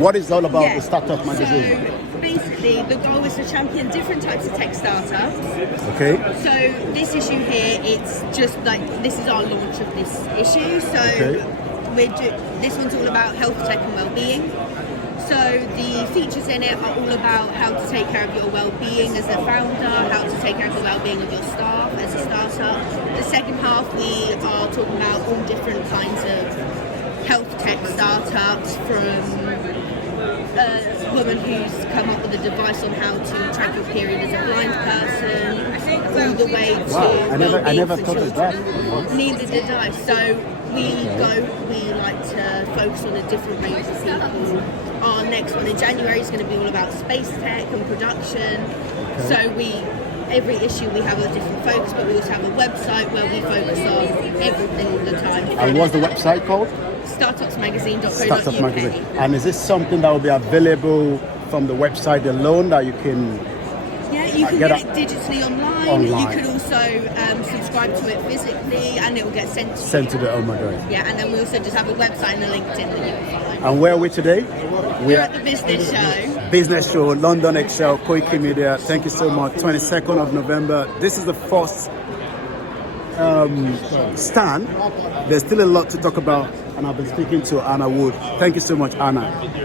What is all about Yeah. the Startup Magazine? So basically, the goal is to champion different types of tech startups. Okay. So this issue here, it's just like this is our launch of this issue. So this one's all about health tech and well-being. So the features in it are all about how to take care of your well-being as a founder, how to take care of the well-being of your staff as a startup. The second half, we are talking about all different kinds of health tech startups, from a woman who's come up with a device on how to track your period as a blind person, all the way to Wow, I never for thought of children. that. Neither did I. So we like to focus on a different range of people. Our next one in January is going to be all about space tech and production. So every issue we have a different focus, but we also have a website where we focus on everything all the time. And what's the website called? Startupsmagazine.co.uk. Startup Magazine. And is this something that will be available from the website alone that you can? Yeah, you can get it digitally online. You Online. can also subscribe to it physically, and it will get sent to Sent to you. the oh my god. Yeah, and then we also just have a website and a LinkedIn that you can follow. And where are we today? We're at the business show. Business show, London Excel, Koiki Media. Thank you so much. 22nd of November. This is the first stand. There's still a lot to talk about, and I've been speaking to Anna Wood. Thank you so much, Anna.